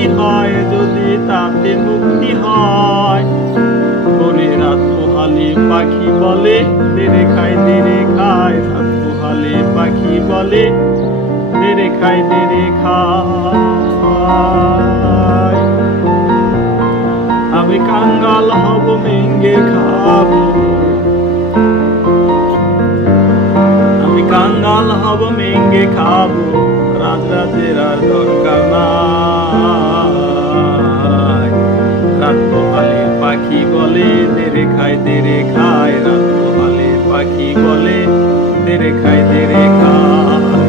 কি হয় যদি তাতে মুক্তি হয়। করে রাত পোহালে পাখি বলে দেরে খায় রাত পোহালে পাখি বলে দেরে খায় আমি কাঙ্গাল হব মেঙ্গে খাবো, আমি কাঙ্গাল হব মেঙ্গে খাবো, রাজরাজের আর দরকার নাই। রাত পোহালে পাখি বলে দেরে খায় রাত পোহালে পাখি বলে দেরে খায় খায়।